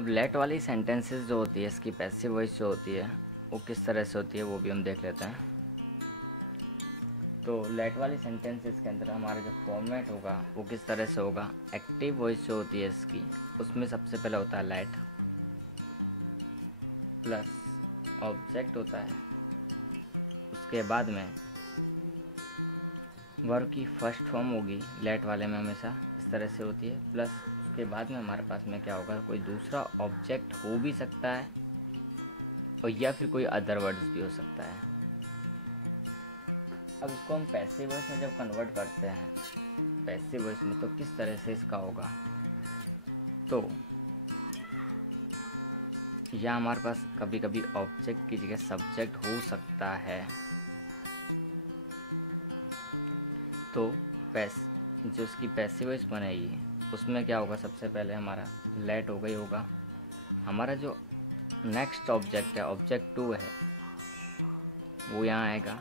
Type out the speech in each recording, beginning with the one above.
अब लेट वाली सेंटेंसेस जो होती है, इसकी पैसिव वॉइस जो होती है वो किस तरह से होती है वो भी हम देख लेते हैं। तो लेट वाली सेंटेंसेस के अंदर हमारा जो फॉर्मेट होगा वो किस तरह से होगा। एक्टिव वॉइस जो होती है इसकी, उसमें सबसे पहले होता है लेट प्लस ऑब्जेक्ट होता है, उसके बाद में वर्ब की फर्स्ट फॉर्म होगी लेट वाले में हमेशा इस तरह से होती है, प्लस उसके बाद में हमारे पास में क्या होगा, कोई दूसरा ऑब्जेक्ट हो भी सकता है और या फिर कोई अदर वर्ड्स भी हो सकता है। अब इसको हम पैसिव वॉइस में जब कन्वर्ट करते हैं पैसिव वॉइस में, तो किस तरह से इसका होगा। तो या हमारे पास कभी कभी ऑब्जेक्ट की जगह सब्जेक्ट हो सकता है। तो जो उसकी पैसिव वॉइस बनेगी उसमें क्या होगा, सबसे पहले हमारा लेट होगा ही होगा। हमारा जो नेक्स्ट ऑब्जेक्ट है, ऑब्जेक्ट 2 है, वो यहाँ आएगा।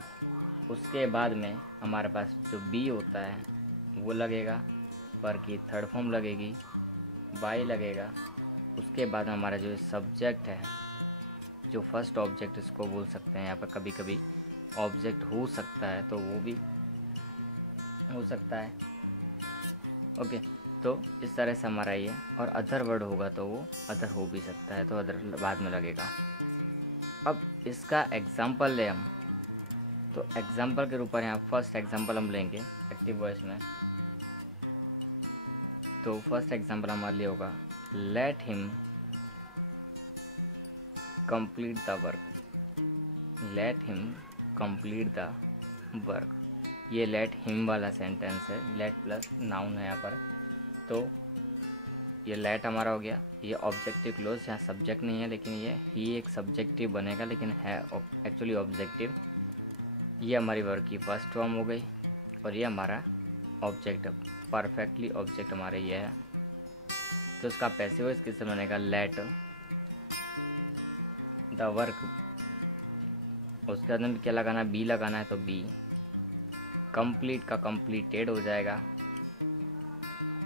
उसके बाद में हमारे पास जो बी होता है वो लगेगा, पर की थर्ड फॉर्म लगेगी, बाई लगेगा। उसके बाद हमारा जो सब्जेक्ट है, जो फर्स्ट ऑब्जेक्ट इसको बोल सकते हैं, यहाँ पर कभी कभी ऑब्जेक्ट हो सकता है तो वो भी हो सकता है। ओके, तो इस तरह से हमारा ये, और अदर वर्ड होगा तो वो अदर हो भी सकता है, तो अदर बाद में लगेगा। अब इसका एग्जाम्पल ले हम, तो एग्जाम्पल के ऊपर यहाँ फर्स्ट एग्जाम्पल हम लेंगे एक्टिव वॉइस में। तो फर्स्ट एग्जाम्पल हमारे लिए होगा let him complete the work. Let him complete the work, ये लेट हिम वाला सेंटेंस है, लेट प्लस नाउन है यहाँ पर। तो ये लेट हमारा हो गया, ये ऑब्जेक्टिव क्लोज, यहाँ सब्जेक्ट नहीं है लेकिन ये ही एक सब्जेक्टिव बनेगा लेकिन है एक्चुअली ऑब्जेक्टिव। ये हमारी वर्क की फर्स्ट फॉर्म हो गई और ये हमारा ऑब्जेक्ट, परफेक्टली ऑब्जेक्ट हमारा ये है। तो इसका पैसिव वॉइस किससे बनेगा, लेट द वर्क। उसके अंदर क्या लगाना है, बी लगाना है, तो बी। कंप्लीट का कंप्लीटेड हो जाएगा।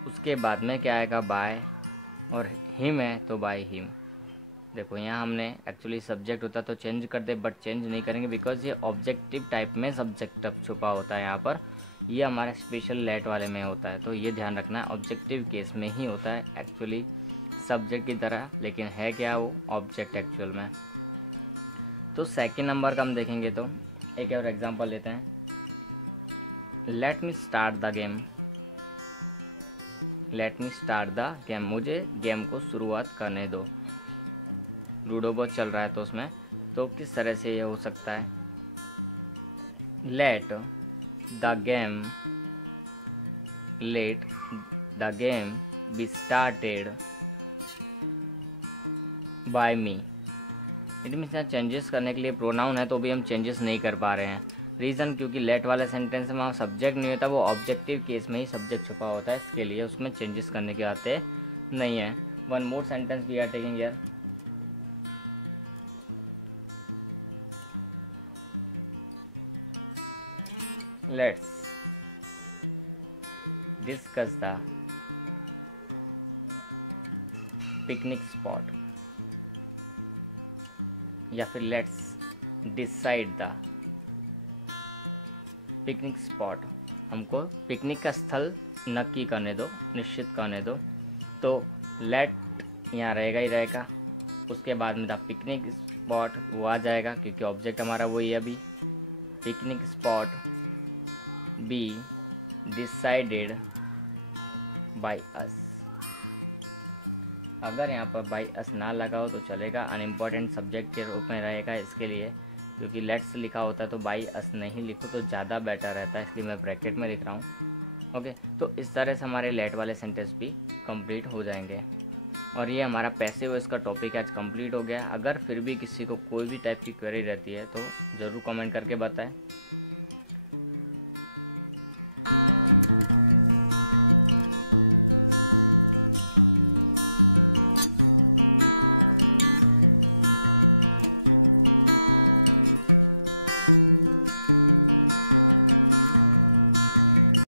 उसके बाद में क्या आएगा, बाय, और हिम है तो बाय हिम। देखो यहाँ हमने एक्चुअली सब्जेक्ट होता तो चेंज कर दे, बट चेंज नहीं करेंगे बिकॉज ये ऑब्जेक्टिव टाइप में सब्जेक्ट छुपा होता है यहाँ पर। ये हमारा स्पेशल लेट वाले में होता है, तो ये ध्यान रखना है, ऑब्जेक्टिव केस में ही होता है एक्चुअली सब्जेक्ट की तरह, लेकिन है क्या वो ऑब्जेक्ट एक्चुअल में। तो सेकेंड नंबर का हम देखेंगे तो एक और एग्जाम्पल लेते हैं। Let me start the game. Let me start the game, मुझे गेम को शुरुआत करने दो। लूडो बहुत चल रहा है तो उसमें, तो किस तरह से ये हो सकता है, let the game be started by me. It means यहाँ चेंजेस करने के लिए प्रोनाउन है तो भी हम चेंजेस नहीं कर पा रहे हैं। रीज़न क्योंकि लेट वाले सेंटेंस में वहाँ सब्जेक्ट नहीं होता, वो ऑब्जेक्टिव केस में ही सब्जेक्ट छुपा होता है, इसके लिए उसमें चेंजेस करने के आते नहीं है। One more sentence we are taking here. Let's discuss the picnic spot, या फिर let's decide the picnic spot. हमको पिकनिक का स्थल नक्की करने दो, निश्चित करने दो। तो लेट यहाँ रहेगा ही रहेगा, उसके बाद में द पिकनिक स्पॉट वो आ जाएगा क्योंकि ऑब्जेक्ट हमारा वही है अभी। Picnic spot be decided by us. अगर यहाँ पर बाय अस ना लगा हो तो चलेगा, अनइम्पॉर्टेंट सब्जेक्ट के रूप में रहेगा इसके लिए, क्योंकि लेट्स लिखा होता है तो बाय अस नहीं लिखो तो ज़्यादा बेटर रहता है, इसलिए मैं ब्रैकेट में लिख रहा हूँ। ओके, तो इस तरह से हमारे लेट वाले सेंटेंस भी कंप्लीट हो जाएंगे। और ये हमारा पैसिव वॉइस का टॉपिक आज कंप्लीट हो गया। अगर फिर भी किसी को कोई भी टाइप की क्वेरी रहती है तो ज़रूर कमेंट करके बताएं।